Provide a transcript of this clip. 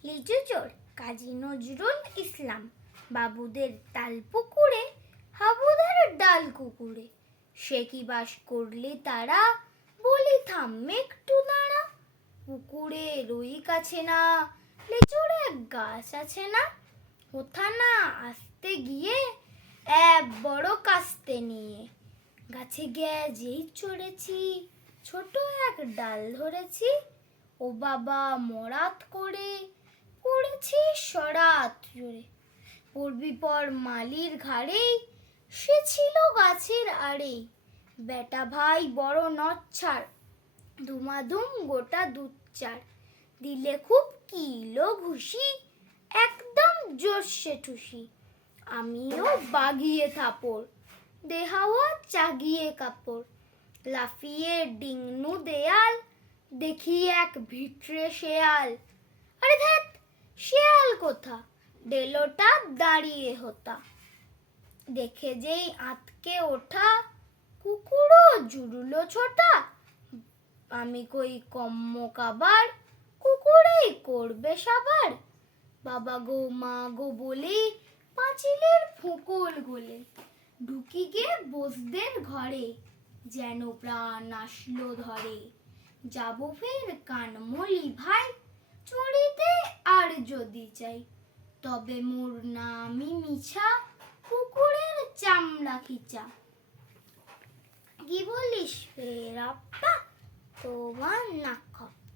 লিচু চোর কাজী নজরুল ইসলাম, বাবুদের তাল পুকুরে হাবুদের ডাল কুকুরে। সে কি বাস করলে তারা, বলি থামবে একটু দাঁড়া। পুকুরে রুই কাছে না, লিচুর এক গাছ আছে না, কোথা না আসতে গিয়ে এক বড় কাস্তে নিয়ে। গাছে গিয়ে যেই চড়েছি, ছোট এক ডাল ধরেছি, ও বাবা মরাত করে পড়েছি সরাত জোরে। পড়বি পর মালির ঘাড়েই, সে ছিল গাছের আড়েই। বেটা ভাই বড় নচ্ছার, ধুমাধুম গোটা দুচ্চার। দিলে খুব কিলো ঘুষি, একদম জোরসে ঠুসি। আমিও বাগিয়ে থাপড়, দেহাওয়া চাগিয়ে কাপড়। লাফিয়ে ডিংনু দেয়াল, দেখি এক ভিটরে শেয়াল। আরে ধ্যাৎ, শেয়াল কোথা, ডেলোটা দাঁড়িয়ে হোতা। দেখে যেই আঁতকে ওঠা, কুকুরও জুড়লো ছোটা। আমি কই কম্ম কাবার, কুকুরেই করবে সাবার। বাবা গো মা গো বলি, পাঁচিলের ফুকুল গলে ঢুকি গিয়ে বসদের ঘরে, যেন প্রাণ আসলো ধরে। যাবো ফের কানমলি ভাই, চড়িতে আর যদি চাই, তবে মোর নামই মিছা, কুকুরের চামড়া খিচা। কি বলিস ফের আপ্পা, তোমার নাক